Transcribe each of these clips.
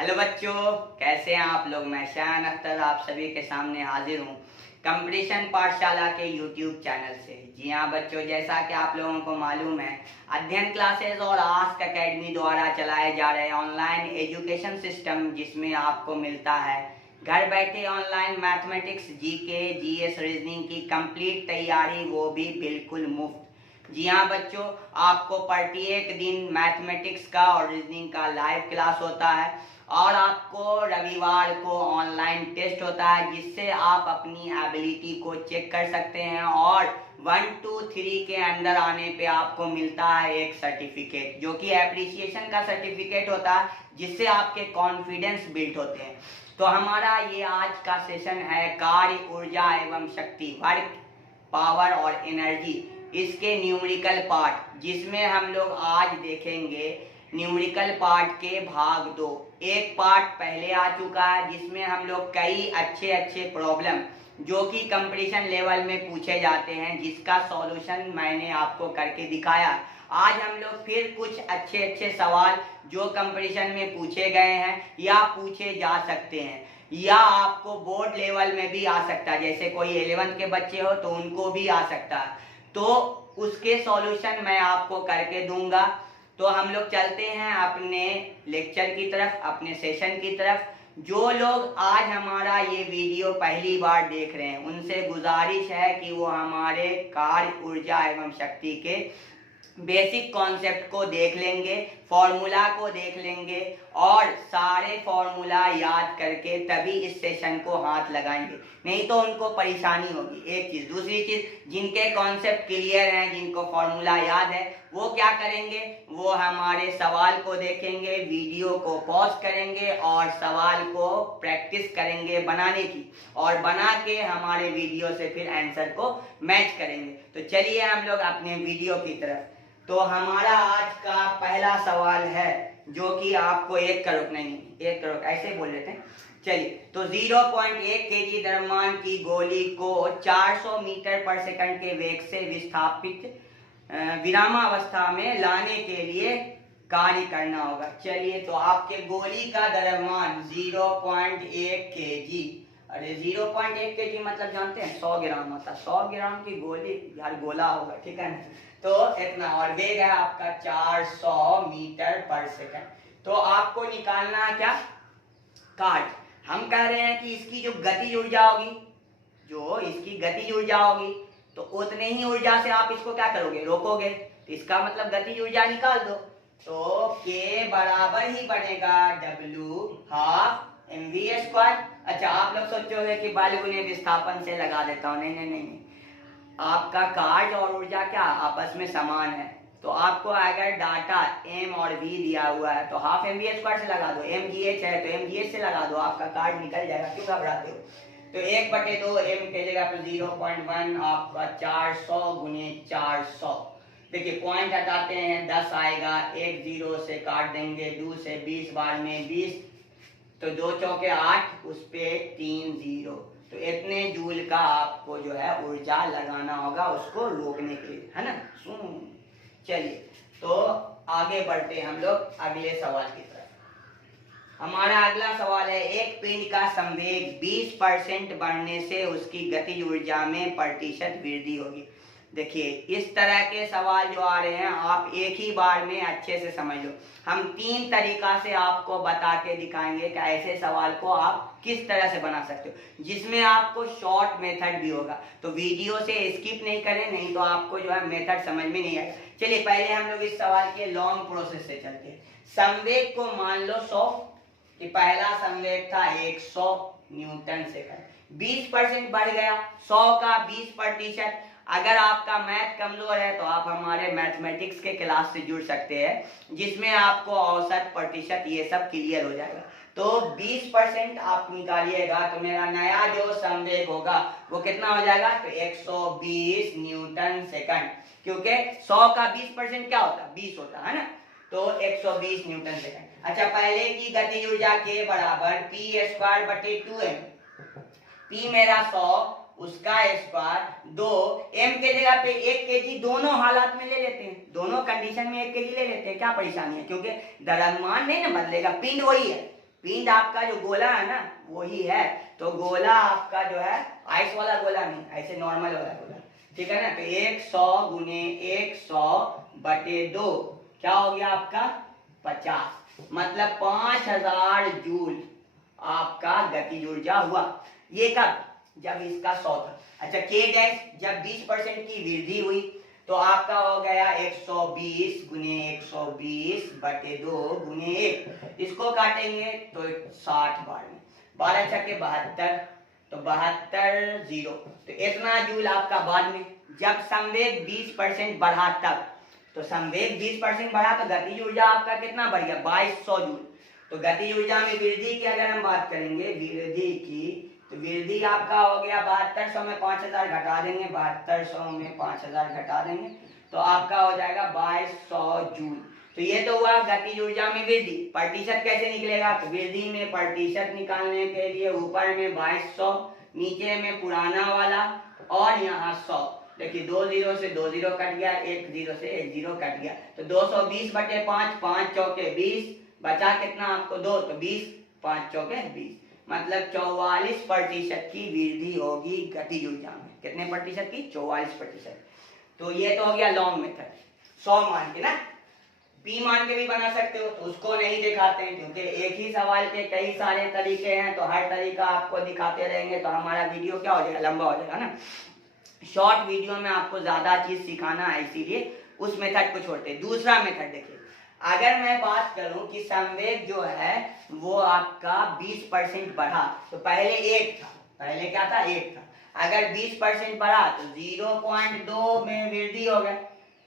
Hello बच्चों, कैसे हैं आप लोग। मैं शान अख्तर आप सभी के सामने हाजिर हूँ कंपटीशन पाठशाला के यूट्यूब चैनल से। जी हाँ बच्चों, जैसा कि आप लोगों को मालूम है, अध्ययन क्लासेस और आस्क एकेडमी द्वारा चलाए जा रहे ऑनलाइन एजुकेशन सिस्टम, जिसमें आपको मिलता है घर बैठे online mathematics, GK, GS, reasoning की कंप्लीट तैयारी, वो भी बिल्कुल मुफ्त। जी हाँ बच्चों, आपको प्रत्येक दिन मैथमेटिक्स का और रीजनिंग का लाइव क्लास होता है और आपको रविवार को ऑनलाइन टेस्ट होता है, जिससे आप अपनी एबिलिटी को चेक कर सकते हैं और 1 2 3 के अंदर आने पे आपको मिलता है एक सर्टिफिकेट, जो कि एप्रिसिएशन का सर्टिफिकेट होता है, जिससे आपके कॉन्फिडेंस बिल्ड होते हैं। तो हमारा ये आज का सेशन है कार्य, ऊर्जा एवं शक्ति, वर्क, पावर और एनर्जी, इसके न्यूमेरिकल पार्ट, जिसमें हम लोग आज देखेंगे न्यूमेरिकल पार्ट के भाग 2। एक पार्ट पहले आ चुका है, जिसमें हम लोग कई अच्छे प्रॉब्लम जो कि कंपटीशन लेवल में पूछे जाते हैं, जिसका सॉल्यूशन मैंने आपको करके दिखाया। आज हम लोग फिर कुछ अच्छे सवाल जो कंपटीशन में पूछे गए हैं या पूछे जा सकते हैं, या आपको बोर्ड लेवल में भी आ सकता है, जैसे कोई 11th के बच्चे हो तो उनको भी आ सकता है, तो उसके सॉल्यूशन मैं आपको करके दूंगा। तो हम लोग चलते हैं अपने लेक्चर की तरफ, अपने सेशन की तरफ। जो लोग आज हमारा ये वीडियो पहली बार देख रहे हैं, उनसे गुजारिश है कि वो हमारे कार्य, ऊर्जा एवं शक्ति के बेसिक कॉन्सेप्ट को देख लेंगे, फॉर्मूला को देख लेंगे और सारे फॉर्मूला याद करके तभी इस सेशन को हाथ लगाएंगे, नहीं तो उनको परेशानी होगी। एक चीज, दूसरी चीज, जिनके कॉन्सेप्ट क्लियर हैं, जिनको फॉर्मूला याद है, वो क्या करेंगे, वो हमारे सवाल को देखेंगे, वीडियो को पॉज करेंगे और सवाल को प्रैक्टिस करेंगे बनाने की, और बना के हमारे वीडियो से फिर आंसर को मैच करेंगे। तो चलिए हम लोग अपने वीडियो की तरफ। तो हमारा आज का पहला सवाल है, जो कि आपको 1 करोड़ नहीं, 1 करोड़ ऐसे बोल लेते हैं। चलिए, तो 0.1 kg द्रव्यमान की गोली को 400 मीटर पर सेकंड के वेग से विस्थापित विरामावस्था में लाने के लिए कार्य करना होगा। चलिए, तो आपके गोली का द्रव्यमान 0.1 kg, अरे 0.1 kg मतलब जानते हैं 100 ग्राम होता है। 100 ग्राम की गोली यार गोला होगा, ठीक है ना, तो इतना, और वेग है आपका 400 मीटर पर सेकंड। तो आपको निकालना है क्या, कार्य। हम कह रहे हैं कि इसकी जो गतिज ऊर्जा होगी, जो इसकी गतिज ऊर्जा होगी, तो उतने ही ऊर्जा से आप इसको क्या करोगे, रोकोगे। तो इसका मतलब गतिज ऊर्जा निकाल दो, तो के बराबर ही बनेगा W हाफ mv²। अच्छा, आप लोग सोचोगे कि बल गुने विस्थापन से लगा देता हूं, नहीं, आपका कार्य और ऊर्जा क्या आपस में समान है। तो आपको अगर डाटा m और v दिया हुआ है तो हाफ mv² से लगा दो, mgh है तो mgh से लगा दो, आपका कार्य निकल जाएगा, क्यों घबराते हो। तो 1/2 m के जगह पर 0.1 आपका 400 गुने 400। देखिए पॉइंट हटाते हैं, 10 आएगा, 1 0 से काट देंगे, 2 से 20 बार में 20, तो 2 चौके 8, उस पे 3 0, तो इतने जूल का आपको जो है ऊर्जा लगाना होगा उसको रोकने के लिए, है ना। चलिए, तो आगे बढ़ते हैं हम लोग अगले सवाल की तरफ। हमारा अगला सवाल है, एक पिंड का संवेग 20% बढ़ने से उसकी गतिज ऊर्जा में प्रतिशत वृद्धि होगी। देखिए, इस तरह के सवाल जो आ रहे हैं, आप एक ही बार में अच्छे से समझ लो। हम 3 तरीका से आपको बता के दिखाएंगे कि ऐसे सवाल को आप किस तरह से बना सकते हो, जिसमें आपको शॉर्ट मेथड भी होगा। तो वीडियो से स्किप नहीं करें, नहीं तो आपको जो है मेथड समझ में नहीं आएगा। चलिए, पहले हम लोग इस सवाल के लॉन्ग प्रोसेस से चलते हैं। संवेग को मान लो 100, कि पहला संवेग था 100 न्यूटन सेकंड, 20% बढ़ गया, 100 का 20%। अगर आपका मैथ कमजोर है तो आप हमारे मैथमेटिक्स के क्लास से जुड़ सकते हैं, जिसमें आपको औसत, प्रतिशत, ये सब क्लियर हो जाएगा। तो 20% आप निकालिएगा, तो मेरा नया जो संवेग होगा वो कितना हो जाएगा, तो 120 न्यूटन सेकंड, क्योंकि 100 का 20% क्या होता है, 20 होता है ना, तो 120 न्यूटन सेकंड। अच्छा, पहले की गतिज ऊर्जा के बराबर p²/2m, p मेरा 100, उसका स्क्वायर 2, m के जगह पे 1 kg दोनों हालात में ले लेते हैं, दोनों कंडीशन में 1 kg ले लेते हैं, क्या परेशानी है, क्योंकि द्रव्यमान नहीं ना बदलेगा, पिंड वही है, पिंड आपका जो गोला है ना वही है, तो गोला आपका जो है आइस वाला गोला नहीं, ऐसे नॉर्मल वाला गोला, ठीक है ना। तो 100 गुने 100 बटे 2 क्या हो गया आपका 50, मतलब 5000 जूल आपका गतिज ऊर्जा हुआ। ये कब, जब इसका 100 था। अच्छा के डैश जब 20% की वृद्धि हुई तो आपका हो गया 120 गुने 120 बटे 2 गुने 1, इसको काटेंगे तो 60 बार में, 12 छक्के 72, तो 72 जीरो, तो इतना जूल आपका बाद में। जब संवेग 20% बढ़ा तब, तो संवेग 20% बढ़ा तो गतिज ऊर्जा आपका कितना बढ़ गया 2200 जूल। तो गतिज ऊर्जा में वृद्धि की अगर हम बात करेंगे वृद्धि की, तो वृद्धि आपका हो गया 7200 में 5000 घटा देंगे, 7200 में 5000 घटा देंगे तो आपका हो जाएगा 2200 जूल। तो ये तो हुआ गतिज ऊर्जा में वृद्धि। प्रतिशत कैसे निकलेगा, तो वृद्धि में प्रतिशत निकालने के लिए ऊपर में 2200, नीचे में पुराना वाला और यहाँ 100, देखिए 2 जीरो से 2 जीरो कट गया, 1 जीरो से 1 जीरो कट गया, तो 220 बटे 5, 5 चौके 20, बचा कितना आपको 2, तो 20, 5 चौके 20, मतलब 44% की वृद्धि होगी गतिज ऊर्जा में। कितने प्रतिशत की, 44%। तो ये तो हो गया लॉन्ग मेथड, 100 मान के ना। पी मान के भी बना सकते हो, तो उसको नहीं दिखाते हैं क्योंकि एक ही सवाल के कई सारे तरीके हैं, तो हर तरीका आपको दिखाते रहेंगे तो हमारा वीडियो क्या हो जाएगा, लंबा हो जाएगा ना। शॉर्ट वीडियो में आपको ज्यादा चीज सिखाना है, इसीलिए उस मेथड को छोड़ते हैं। दूसरा मेथड देखिए, अगर मैं बात करूं कि संवेग जो है वो आपका 20% बढ़ा, तो पहले 1 था, पहले क्या था 1 था, अगर 20% बढ़ा तो 0.2 में वृद्धि हो गई,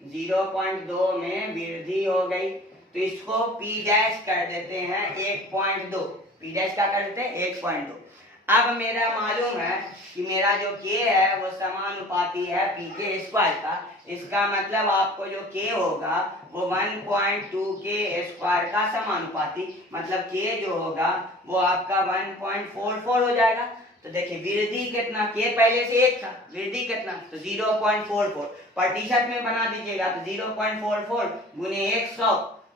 0.2 में वृद्धि हो गई, तो इसको पी डैश कर देते हैं 1.2, पी डैश क्या कर देते हैं 1.2। अब मेरा मालूम है कि मेरा जो के है वो समानुपाती है पी के स्क्वायर का, इसका मतलब आपको जो के होगा वो 1.2 के स्क्वायर का समानुपाती, मतलब के जो होगा वो आपका 1.44 हो जाएगा। तो देखिए वृद्धि कितना, के पहले से 1 था, वृद्धि कितना, तो 0.44, प्रतिशत में बना दीजिएगा तो 0.44 गुने 100,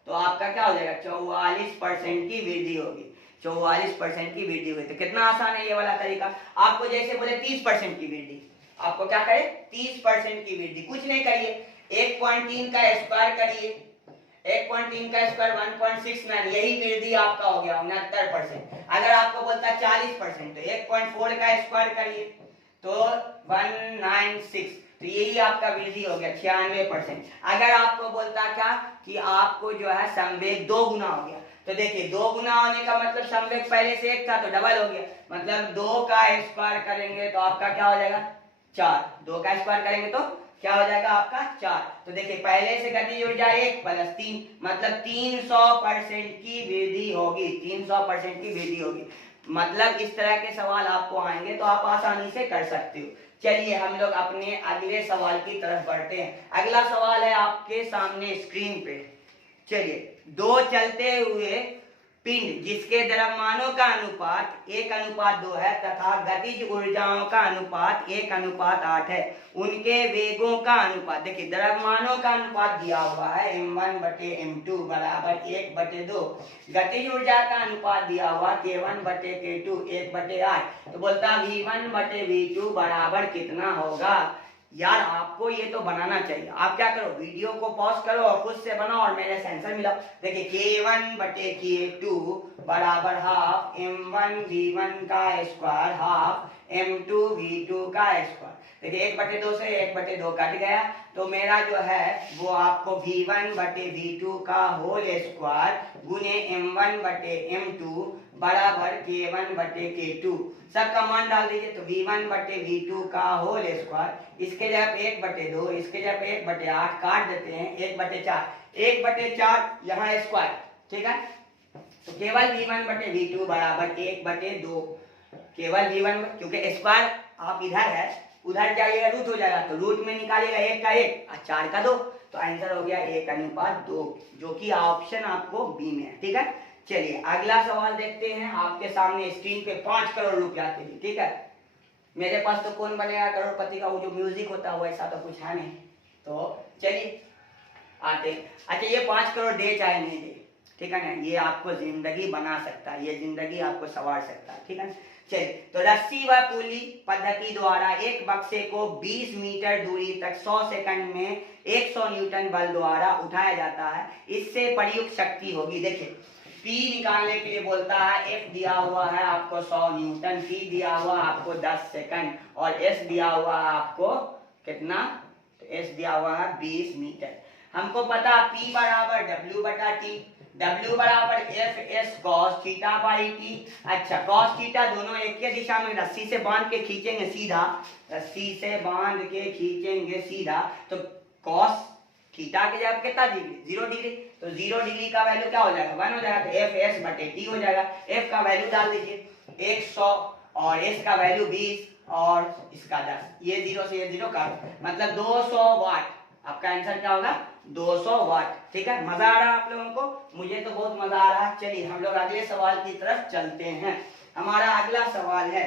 तो आपका क्या हो जाएगा 44% की वृद्धि होगी, 44% की वृद्धि हुई। तो कितना आसान है ये वाला तरीका। आपको जैसे बोले 30% की वृद्धि, आपको क्या करे 30% की वृद्धि, कुछ नहीं करिए, 1.3 का स्क्वायर करिए, 1.3 का स्क्वायर 1.69, यही वृद्धि आपका हो गया 69%। अगर आपको बोलता 40% तो 1.4 का स्क्वायर करिए तो 196, तो यही आपका वृद्धि हो गया 96%। अगर आपको बोलता क्या कि आपको जो है संवेग 2 गुना हो गया, तो देखिए 2 गुना होने का मतलब संवेग पहले से 1 था तो डबल हो गया, मतलब 2 का स्क्वायर करेंगे तो आपका क्या हो जाएगा 4, 2 का स्क्वायर करेंगे तो क्या हो जाएगा आपका 4। तो देखिए पहले से गतिज ऊर्जा 1 प्लस 3, मतलब 300% की वृद्धि होगी, 300% की वृद्धि होगी। मतलब इस तरह के सवाल आपको आएंगे तो आप आसानी से कर सकते हो। चलिए हम लोग अपने अगले सवाल की तरफ बढ़ते हैं। अगला सवाल है आपके सामने स्क्रीन पे। चलिए, 2 चलते हुए पिंड जिसके द्रव्यमानों का अनुपात 1:2 है तथा गतिज ऊर्जाओं का अनुपात 1:8 है, उनके वेगों का अनुपात, देखिए द्रव्यमानों का अनुपात दिया हुआ है m1 बटे m2 बराबर 1/2, गतिज ऊर्जा का अनुपात दिया हुआ k1 बटे k2 1/8, तो बोलता v1 बटे v2 बराबर कितना होगा। यार आपको ये तो बनाना चाहिए, आप क्या करो वीडियो को पॉज करो और खुद से बनाओ और मेरे से आंसर मिलाओ। देखिए k1 बटे k2 बराबर हाफ m1 v1 का स्क्वायर हाफ m2 v2 का स्क्वायर। देखिए 1/2 से 1/2 कट गया, तो मेरा जो है वो आपको v1 बटे v2 का होल स्क्वायर गुने m1 बटे m2 बराबर k1 बटे k2, सबका मान डाल दीजिए तो v1 बटे v2 का होल स्क्वायर, इसके जगह 1/2, इसके जगह 1/8 काट देते हैं 1/4, 1/4 यहाँ स्क्वायर, ठीक है। तो केवल v1 बटे v2 बराबर 1/2, केवल v1, क्योंकि स्क्वायर आप इधर है उधर जाइएगा रूट हो जाएगा, तो रूट में निकालिएगा 1 का 1 और 4 का 2, तो आंसर हो गया 1:2, जो कि ऑप्शन आपको बी में है, ठीक है। चलिए अगला सवाल देखते हैं आपके सामने स्क्रीन पे 5 करोड़ रुपया के लिए, ठीक है। मेरे पास तो कौन बनेगा करोड़पति का, वो जो म्यूजिक होता है वैसा तो कुछ है नहीं, तो चलिए आते। अच्छा ये 5 करोड़ दे चाहे नहीं दे, ठीक है ना, ये आपको जिंदगी बना सकता है, ये जिंदगी आपको संवार सकता है, ठीक है ना। चलिए, तो रस्सी व पुली पद्धति द्वारा एक बक्से को 20 मीटर दूरी तक 100 सेकंड में 100 न्यूटन बल द्वारा उठाया जाता है। इससे प्रयुक्त शक्ति होगी, देखिए P निकालने के लिए बोलता है, F दिया हुआ है आपको 100 न्यूटन, T दिया हुआ आपको 10 सेकंड और S दिया हुआ है आपको कितना, तो S दिया हुआ है 20 मीटर। हमको पता P बराबर W बटा T, W बराबर F S cos theta by T. अच्छा, कॉस थीटा दोनों एक ही दिशा में रस्सी से बांध के खींचेंगे सीधा, रस्सी से बांध के खींचेंगे सीधा, तो कॉस थीटा के जगह कितना डिग्री, 0 डिग्री, तो 0 डिग्री का वैल्यू क्या हो जाएगा, 1 हो जाएगा, तो एफ एस बटे टी हो जाएगा। एफ का वैल्यू डाल दीजिए 100 और एस का वैल्यू 20 और इसका 10, ये 0 से ये 0 का मतलब 200 वाट। आपका आंसर क्या होगा, 200 वाट। ठीक है, मजा आ रहा है आप लोगों को, मुझे तो बहुत मजा आ रहा है। चलिए हम लोग अगले सवाल की तरफ चलते हैं। हमारा अगला सवाल है,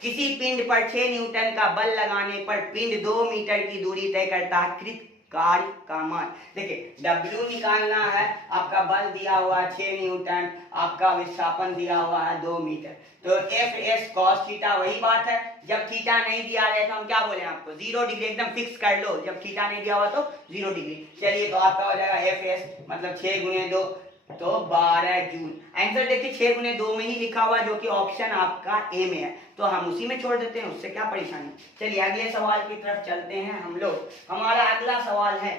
किसी पिंड पर 6 न्यूटन का बल लगाने पर पिंड 2 मीटर की दूरी तय करता है, कृत कार्य का मान। देखिए W निकालना है, आपका बल दिया हुआ है 6 न्यूटन, आपका विस्थापन दिया हुआ है 2 मीटर, तो एफ एस कॉस थीटा वही बात है। जब थीटा नहीं दिया है तो हम क्या बोले आपको, 0 डिग्री एकदम फिक्स कर लो, जब थीटा नहीं दिया हुआ तो 0 डिग्री। चलिए तो आपका हो जाएगा एफ एस मतलब 6 गुणे 2 तो 12 जूल। आंसर देखिए 6 गुणे 2 में ही लिखा हुआ जो कि ऑप्शन आपका ए में है, तो हम उसी में छोड़ देते हैं, उससे क्या परेशानी। चलिए अगले सवाल की तरफ चलते हैं हम लोग। हमारा अगला सवाल है,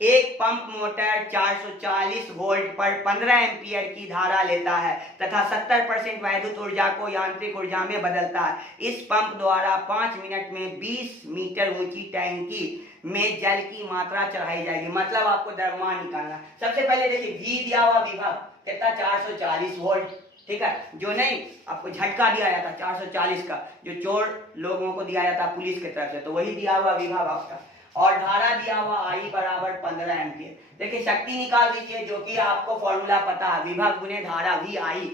एक पंप मोटर 440 वोल्ट पर 15 एम्पियर की धारा लेता है तथा 70% वैद्युत ऊर्जा को यांत्रिक ऊर्जा में बदलता है। इस पंप द्वारा 5 मिनट में 20 मीटर ऊंची टैंकी में जल की मात्रा चढ़ाई जाएगी। मतलब आपको द्रव्यमान निकालना। सबसे पहले देखिए V दिया हुआ विभव कितना, 440 वोल्ट। ठीक है, जो नहीं आपको झटका दिया जाता 440 का, जो चोर लोगों को दिया जाता पुलिस की तरफ से, तो वही दिया हुआ विभव आपका, और धारा दिया हुआ I बराबर 15 एम्पियर। देखिए शक्ति निकाल दीजिए, जो कि आपको फॉर्मूला पता है, विभव गुने धारा VI।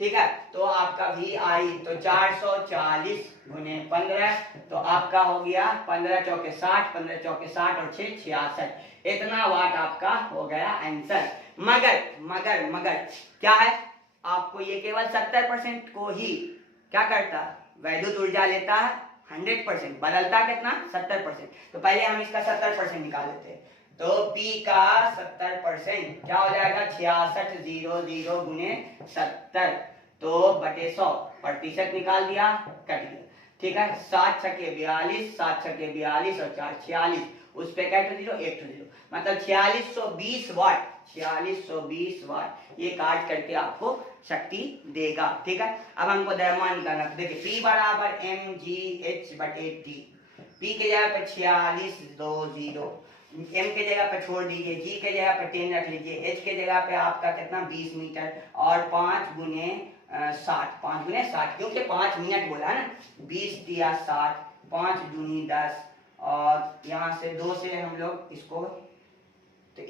ठीक है, तो आपका VI तो 440 गुने 15, तो आपका हो गया 15 चौके 60, 15 चौके 60 और 6 66, इतना वाट आपका हो गया आंसर। मगर मगर मगर क्या है, आपको ये केवल 70% को ही क्या करता है, वैद्युत ऊर्जा लेता है, 100% बदलता कितना, 70%। तो पहले हम इसका 70% निकाल लेते हैं, तो P का 70% क्या हो जाएगा, 6600 गुने 70 तो बटे 100, प्रतिशत निकाल दिया, कट गया। ठीक है, 7 छके 42, 7 छके 42 और 4 46, उस पे कैट 0 1 0, मतलब 4620 वाट, 4620 वाट ये काट करके आपको शक्ति देगा। ठीक है, अब हमको द्रव्यमान निकालना। देखिए P बराबर mgh बटे T, P के जगह पे 4620, M के जगह पे छोड़ दीजिए, G के जगह पे 10 रख लीजिए, H के जगह पे आपका कितना 20 मीटर और 5 गुने 60, 5 गुने 60 क्योंकि 5 मिनट बोला है ना, 20 दिया 60, 5 दूनी 10 और यहाँ से 2 से हम लोग इसको, तो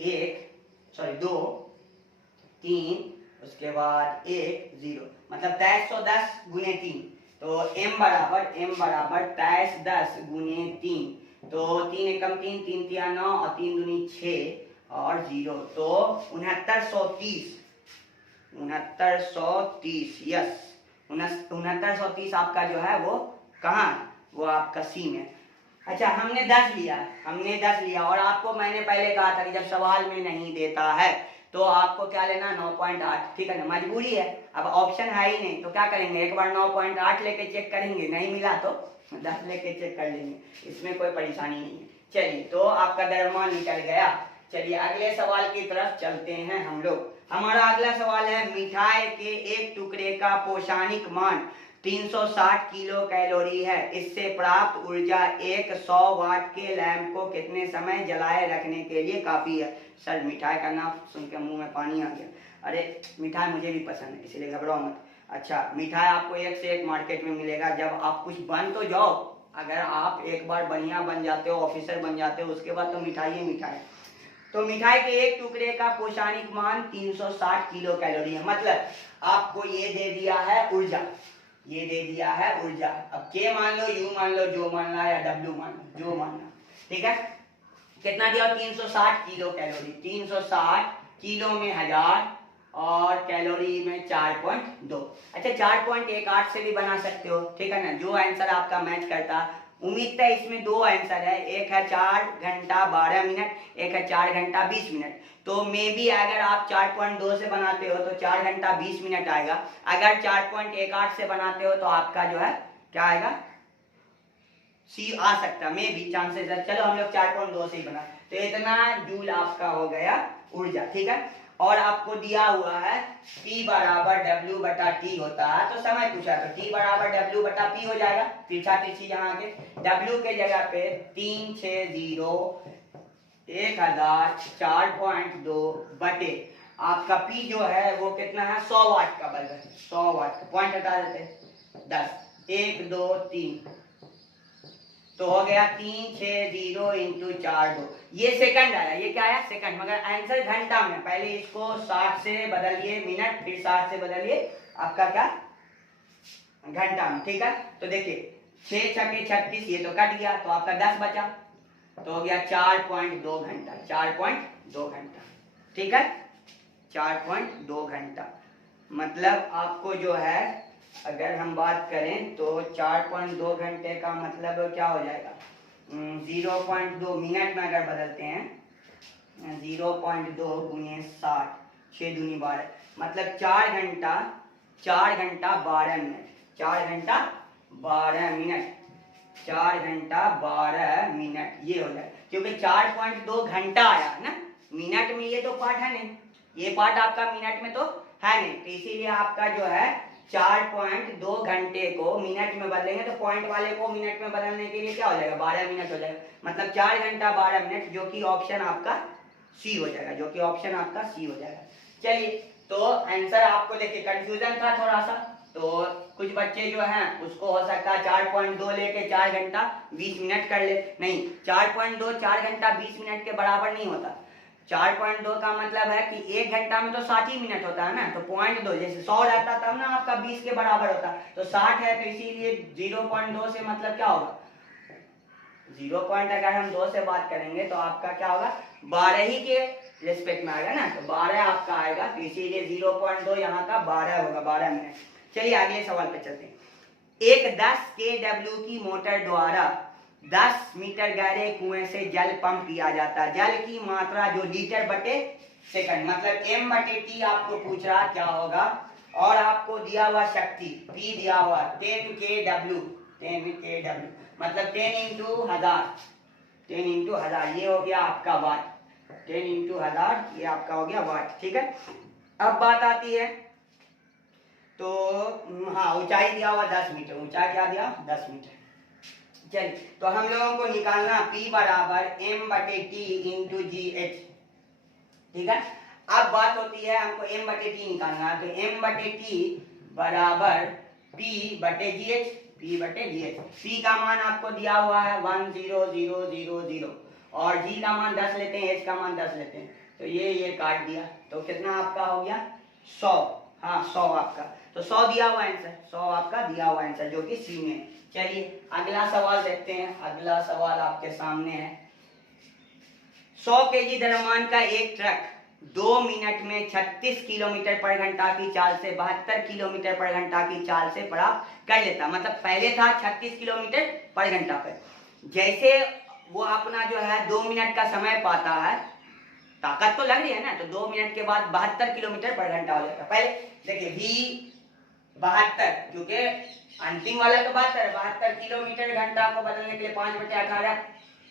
2 3 उसके बाद 1 0, मतलब 2310 गुने 3, तो M बराबर 2310 गुने 3, तो 3 एकम 3, 3 तिया 9 और 3 दूनी 6 और 0, तो 6930 यस 6930 आपका जो है वो कहाँ, वो आपका सी में। अच्छा हमने 10 लिया और आपको मैंने पहले कहा था कि जब सवाल में नहीं देता है तो आपको क्या लेना, 9.8। ठीक है ना, मजबूरी है, अब ऑप्शन है ही नहीं तो क्या करेंगे, एक बार 9.8 लेके चेक करेंगे, नहीं मिला तो 10 लेके चेक कर लेंगे, इसमें कोई परेशानी नहीं है। चलिए तो आपका द्रव्यमान निकल गया। चलिए अगले सवाल की तरफ चलते हैं हम लोग। हमारा अगला सवाल है, मिठाई के एक टुकड़े का पोषणिक मान 360 किलो कैलोरी है, इससे प्राप्त ऊर्जा एक 100 वाट के लैंप को कितने समय जलाए रखने के लिए काफी है। सर मिठाई का नाम सुन के मुंह में पानी आ गया, अरे मिठाई मुझे भी पसंद है इसलिए घबराओ मत। अच्छा मिठाई आपको एक से एक मार्केट में मिलेगा, जब आप कुछ बन तो जाओ, अगर आप एक बार बढ़िया बन जाते हो, ऑफिसर बन जाते हो, उसके बाद तो मिठाई ही मिठाई। तो मिठाई के एक टुकड़े का पोषणिक मान 360 किलो कैलोरी है, मतलब आपको ये दे दिया है ऊर्जा, ये दे दिया है ऊर्जा। अब के मान लो, यू मान लो, जो मानना है, या डब्ल्यू मान लो, जो मानना। ठीक है, कितना दिया, 360 किलो कैलोरी, 360 किलो में 1000 और कैलोरी में 4.2। अच्छा 4.18 से भी बना सकते हो, ठीक है ना, जो आंसर आपका मैच करता। उम्मीद है इसमें दो आंसर है, एक है 4 घंटा 12 मिनट, एक है 4 घंटा 20 मिनट। तो मे बी अगर आप 4.2 से बनाते हो तो 4 घंटा 20 मिनट आएगा, अगर 4.18 से बनाते हो तो आपका जो है क्या आएगा, सी आ सकता है, मे बी चांसेस है। चलो हम लोग 4.2 से ही बना, तो इतना जूल आपका हो गया ऊर्जा, ठीक है। और आपको दिया हुआ है T बराबर W बटा T होता है, तो समय पूछा तो T बराबर W बटा P हो जाएगा, पीछा पीछी यहाँ के W के जगह पे 360 1000 4.2 बटे आपका P जो है वो कितना है, 100 वाट का बल्ब है, 100 वाट का, पॉइंट हटा देते 10 1 2 3, तो हो गया 360 इंटू 42। ये सेकंड आया, ये क्या आया सेकंड, मगर आंसर घंटा में। पहले इसको 60 से बदलिए मिनट, फिर 60 से बदलिए आपका क्या घंटा में, ठीक है। तो देखिए 6 छके 36, ये तो कट गया, तो आपका 10 बचा, तो हो गया 4.2 घंटा, 4.2 घंटा, ठीक है, 4.2 घंटा। मतलब आपको जो है अगर हम बात करें तो 4.2 घंटे का मतलब क्या हो जाएगा, 0.2 मिनट में अगर बदलते हैं, 0.2 गुणे 60, 6 दूनी 12, मतलब 4 घंटा 12 मिनट, 4 घंटा 12 मिनट, 4 घंटा 12 मिनट, ये हो जाए, क्योंकि 4.2 घंटा आया ना, मिनट में ये तो पार्ट है नहीं, ये पार्ट आपका मिनट में तो है नहीं, तो इसीलिए आपका जो है 4.2 घंटे को मिनट में बदलेंगे तो पॉइंट वाले को मिनट में बदलने के लिए क्या हो जाएगा, 12 मिनट हो जाएगा, मतलब 4 घंटा 12 मिनट, जो कि ऑप्शन आपका सी हो जाएगा, जो कि ऑप्शन आपका सी हो जाएगा। चलिए, तो आंसर आपको देखिए कंफ्यूजन था थोड़ा सा, तो कुछ बच्चे जो हैं उसको हो सकता है 4.2 लेके 4 घंटा 20 मिनट कर ले, नहीं 4.2 4 घंटा 20 मिनट के बराबर नहीं होता, 4.2 का मतलब है कि 1 घंटा में तो 60 ही मिनट होता है ना, तो 0.2 जैसे 100 रहता तब ना आपका 20 के बराबर होता, तो 60 है, तो इसीलिए 0.2 से मतलब क्या होगा, 0 पॉइंट अगर हम 2 से बात करेंगे तो आपका क्या होगा, 12 ही के रेस्पेक्ट में आएगा ना, तो 12 आपका आएगा, तो इसीलिए 0.2 यहाँ का 12 होगा, 12 मिनट। चलिए अगले सवाल पे चलते हैं। एक 10 kW की मोटर द्वारा 10 मीटर गहरे कुएं से जल पंप किया जाता है, जल की मात्रा जो लीटर बटे सेकंड, मतलब m बटे t आपको पूछ रहा क्या होगा, और आपको दिया हुआ शक्ति P दिया हुआ 10 kW, मतलब 10 इंटू 1000, ये हो गया आपका वाट, 10 इंटू 1000 ये आपका हो गया वाट, ठीक है। अब बात आती है तो हाँ, ऊंचाई दिया हुआ 10 मीटर, ऊंचाई क्या दिया 10 मीटर। चलिए, तो हम लोगों को निकालना P बराबर m बटे टी इंटू जी एच, ठीक है। अब बात होती है हमको m बटे टी निकालना है, तो m बटे टी बराबर P बटे जी एच, P बटे जी एच। P का मान आपको दिया हुआ है 10000 और G का मान 10 लेते हैं, H का मान 10 लेते हैं, तो ये काट दिया, तो कितना आपका हो गया 100, हाँ 100 आपका, तो 100 दिया हुआ आंसर, 100 आपका दिया हुआ आंसर जो कि सी में। चलिए अगला सवाल देखते हैं, अगला सवाल आपके सामने है। 100 केजी द्रव्यमान का एक ट्रक 2 मिनट में 36 किलोमीटर पर घंटा की चाल से 72 किलोमीटर पर घंटा की चाल से प्राप्त कर लेता, मतलब पहले था 36 किलोमीटर पर घंटा पर, जैसे वो अपना जो है 2 मिनट का समय पाता है, ताकत तो लग रही है ना, तो 2 मिनट के बाद 72 किलोमीटर पर घंटा हो जाता है। पहले देखिए v 72, क्योंकि अंतिम वाला तो 72 किलोमीटर घंटा को बदलने के लिए 5 बटे 18,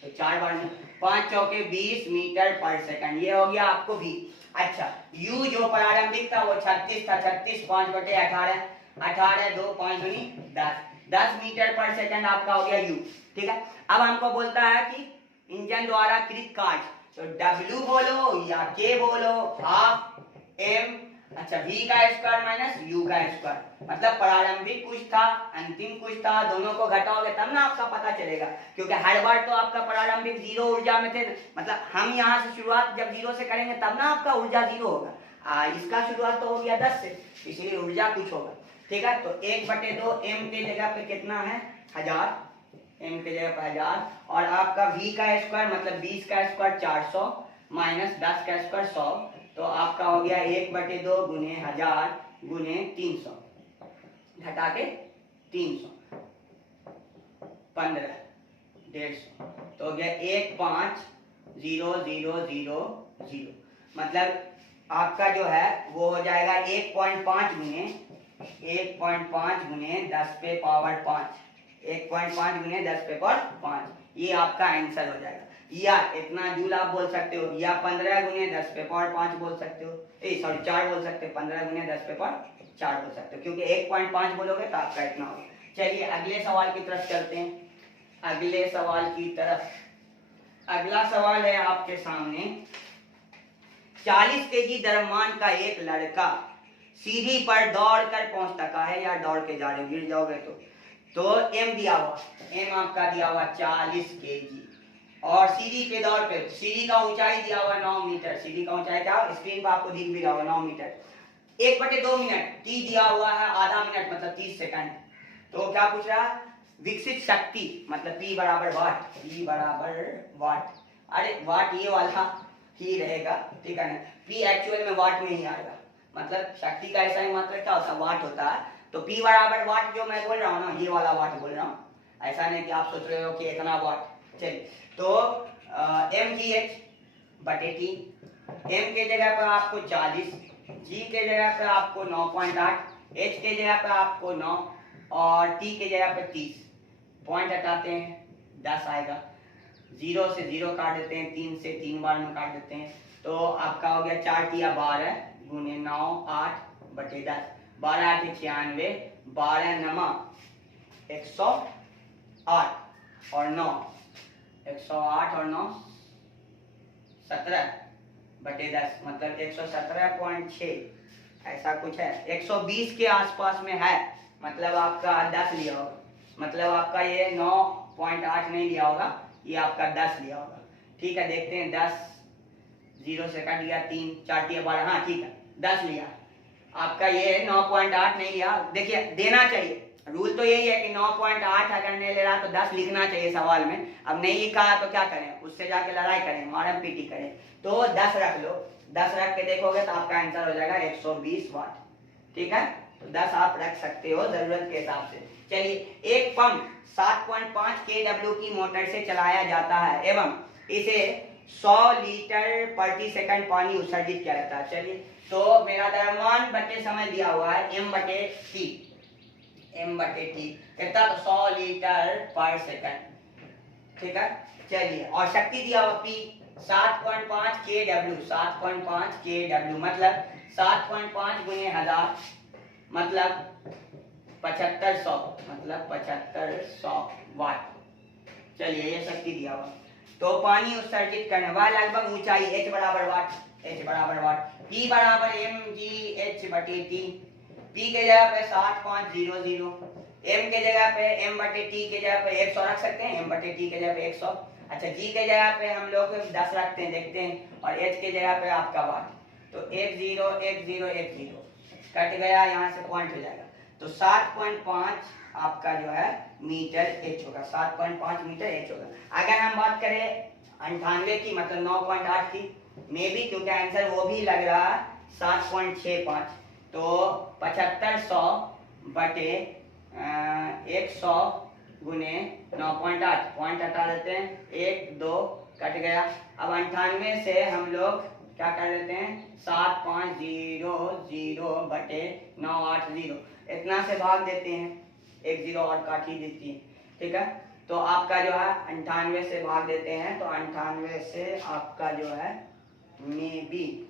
तो 4 बार में 5 चौके 20 मीटर पर सेकंड, ये हो गया आपको v। अच्छा u जो प्रारंभिक था वो 36 था, 36 5 बटे 18, 18 2 5 दूनी 10 मीटर पर सेकंड आपका हो गया u, ठीक है। अब हमको बोलता है कि इंजन द्वारा कृत कार्य, तो W बोलो या K बोलो, हाफ m, अच्छा v का स्क्वायर माइनस u का स्क्वायर, मतलब प्रारंभिक कुछ था अंतिम कुछ था, दोनों को घटाओगे तब ना आपका पता चलेगा, क्योंकि हर बार तो आपका प्रारंभिक 0 ऊर्जा में थे, मतलब हम यहाँ से शुरुआत जब 0 से करेंगे तब ना आपका ऊर्जा 0 होगा, इसका शुरुआत तो हो गया 10 से, इसलिए ऊर्जा कुछ होगा, ठीक है। तो 1/2 m के जगह पे कितना है 1000, m के जगह पे 1000, और आपका v का स्क्वायर मतलब 20 का स्क्वायर 400 माइनस 10 का स्क्वायर 100, तो आपका हो गया 1/2 गुने 1000 गुने 300 घटा के 300 15 150 तो हो गया 1500000 मतलब आपका जो है वो हो जाएगा 1.5 गुने 10 पे पावर 5 1.5 गुने 10 पे पावर 5 ये आपका आंसर हो जाएगा। या इतना जूल आप बोल सकते हो या 15 गुने 10 पे पावर 5 बोल सकते हो, सॉरी 4 बोल सकते हो, 15 गुने 10 पे पावर 4 बोल सकते हो क्योंकि 1.5 बोलोगे तो आपका इतना होगा। चलिए अगले सवाल की तरफ चलते हैं। अगले सवाल की तरफ अगला सवाल है आपके सामने 40 केजी द्रव्यमान का एक लड़का सीढ़ी पर दौड़कर पहुंच सका है या दौड़ के जा रहे गिर जाओगे तो एम दिया हुआ, एम आपका दिया हुआ 40 केजी और सीढ़ी पे दौड़ पे, सीढ़ी का ऊंचाई दिया हुआ 9 मीटर, सीढ़ी का ऊंचाई क्या स्क्रीन पर आपको दिख भी रहा होगा 9 मीटर, 1/2 मिनट, टी दिया हुआ है आधा मिनट मतलब 30 सेकंड। तो क्या पूछ रहा विकसित शक्ति मतलब P बराबर वाट, P बराबर वाट, अरे वाट ये वाला ही रहेगा ठीक है ना, P एक्चुअल में वाट में ही आएगा, मतलब शक्ति का ऐसा ही मतलब क्या होता है वाट होता है। तो P बराबर वाट जो मैं बोल रहा हूँ ना ये वाला वाट बोल रहा हूँ, ऐसा नहीं कि आप सोच रहे हो कि इतना वाट। चलिए तो mgh बटे T, m के जगह पर आपको 40, g के जगह पर आपको 9.8, h के जगह पर आपको 9 और t के जगह पर 30, पॉइंट हटाते हैं 10 आएगा, 0 से 0 काट देते हैं, 3 से 3 बार में काट देते हैं तो आपका हो गया 4 × 12 गुने 9 8 बटे 10, 12 × 8 96, 12 9 108 और 9 108 और 9 17 बटे 10 मतलब 117.6 ऐसा कुछ है, 120 के आसपास में है मतलब आपका 10 लिया होगा, मतलब आपका ये 9.8 नहीं लिया होगा, ये आपका 10 लिया होगा। ठीक है देखते हैं 10 0 से कट गया 3 4 × 12, हाँ ठीक है 10 लिया आपका, ये 9.8 नहीं लिया। देखिए देना चाहिए, रूल तो यही है कि 9.8 अगर नहीं ले रहा तो 10 लिखना चाहिए सवाल में, अब नहीं लिखा तो क्या करें, उससे जाके लड़ाई करें, मारम पीटी करें, तो 10 रख लो, 10 रख के देखोगे तो आपका आंसर हो जाएगा 120 वाट। ठीक है तो 10 आप रख सकते हो जरूरत के हिसाब से। चलिए एक पंप 7.5 kW की मोटर से चलाया जाता है एवं इसे 100 लीटर प्रति सेकंड पानी उत्सर्जित किया जाता है। चलिए तो मेरा द्रव्यमान बटे समय दिया हुआ है m बटे t, m बटे t कितना तो 100 लीटर पर सेकंड। ठीक है चलिए और शक्ति दिया हुआ P 7.5 kW, 7.5 kW मतलब 7.5 गुने 1000 मतलब 7500 मतलब 7500 वाट। चलिए ये शक्ति दिया हुआ तो पानी उत्सर्जित करने वाला लगभग ऊंचाई h बराबर वाट, h बराबर वाट, P बराबर mgh बटे t, P के जगह पे 7500, m के जगह पे m बटे t के जगह पे 100 रख सकते हैं, m बटे t के जगह पे 100। अच्छा g के जगह पे हम लोग 10 रखते हैं देखते हैं, और h के जगह पे आपका वाट, तो 10 10 10 कट गया, यहाँ से पॉइंट हो जाएगा तो 7.5 आपका जो है मीटर h होगा, 7.5 मीटर h होगा। अगर हम बात करें 98 की मतलब 9.8 की में भी, क्योंकि आंसर वो भी लग रहा है 7.65 तो 7500 बटे 100 गुने 9.8, पॉइंट हटा देते हैं, 1 2 कट गया। अब 98 से हम लोग क्या कर देते हैं 7500 बटे 980, इतना से भाग देते हैं, 1 0 और काट ही देती है। ठीक है तो आपका जो है 98 से भाग देते हैं तो 98 से आपका जो है में भी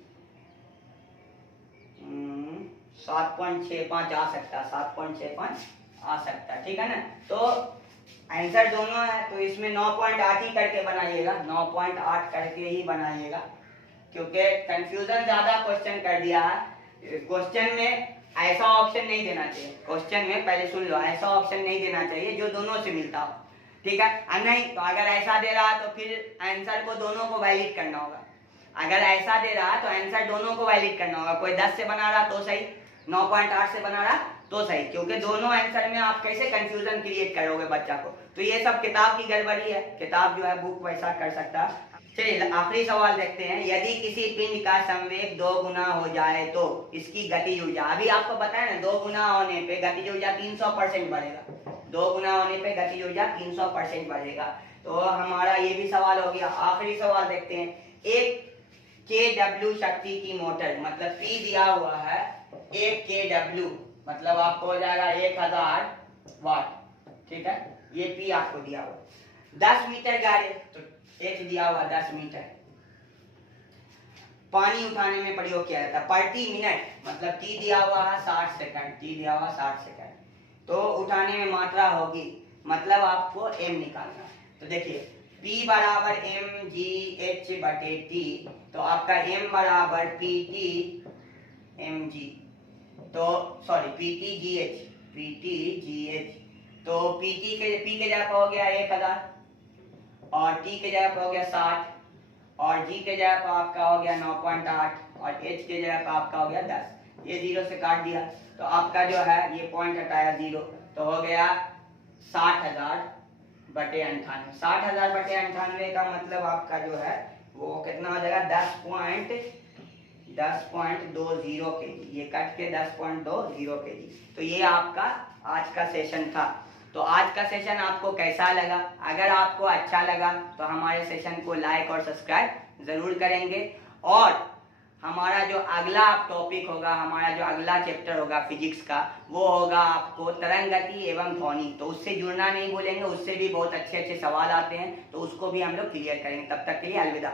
7.65 आ सकता है, 7.65 आ सकता है। ठीक है ना तो आंसर दोनों है तो इसमें 9.8 ही करके बनाइएगा, 9.8 करके ही बनाइएगा क्योंकि कंफ्यूजन ज्यादा क्वेश्चन कर दिया है। क्वेश्चन में ऐसा ऑप्शन नहीं देना चाहिए, क्वेश्चन में पहले सुन लो, ऐसा ऑप्शन नहीं देना चाहिए जो दोनों से मिलता हो। ठीक है नहीं तो अगर ऐसा दे रहा तो फिर आंसर को दोनों को वैलिड करना होगा, अगर ऐसा दे रहा तो आंसर दोनों को वैलिड करना होगा, कोई 10 से बना रहा तो सही, 9.8 से बना रहा तो सही, क्योंकि दोनों आंसर में आप कैसे कंफ्यूजन क्रिएट करोगे बच्चा को, तो ये सब किताब की गड़बड़ी है, किताब जो है बुक वैसा कर सकता है। चलिए आखिरी सवाल देखते हैं। यदि किसी पिंड का संवेग 2 गुना हो जाए तो इसकी गतिज ऊर्जा, अभी आपको पता है ना 2 गुना होने पे गतिज ऊर्जा 300% बढ़ेगा। 2 गुना होने पे गतिज ऊर्जा 300% बढ़ेगा। तो हमारा ये भी सवाल हो गया। आखिरी सवाल देखते हैं। एक kW शक्ति की मोटर, मतलब P दिया हुआ है 1 kW, मतलब आपको हो जाएगा 1000 वाट, ठीक है। ये P आपको दिया हुआ। 10 मीटर गाड़ी, तो H दिया हुआ 10 मीटर। पानी उठाने में प्रयोग किया जाता है प्रति मिनट, मतलब T दिया हुआ है 60 सेकंड, T दिया हुआ 60 सेकंड। तो उठाने में मात्रा होगी, मतलब आपको M निकालना है। तो देखिए P बराबर mgh/T, तो आपका M बराबर PT तो सॉरी PT/GH, तो PT के P के जगह पर हो गया 1000 और T के जगह पर हो गया 60 और G के जगह पर आपका हो गया 9.8 और H के जगह पर आपका हो गया 10। ये 0 से काट दिया तो आपका जो है ये पॉइंट हटाया 0, तो हो गया 60,000/98। 60,000/98 का मतलब आपका जो है वो कितना हो जाएगा 10.20 kg, ये कट के 10.20 kg। तो ये आपका आज का सेशन था। तो आज का सेशन आपको कैसा लगा? अगर आपको अच्छा लगा तो हमारे सेशन को लाइक और सब्सक्राइब जरूर करेंगे। और हमारा जो अगला टॉपिक होगा, हमारा जो अगला चैप्टर होगा फिजिक्स का, वो होगा आपको तरंग गति एवं ध्वनि। तो उससे जुड़ना नहीं भूलेंगे, उससे भी बहुत अच्छे अच्छे सवाल आते हैं, तो उसको भी हम लोग क्लियर करेंगे। तब तक के लिए अलविदा।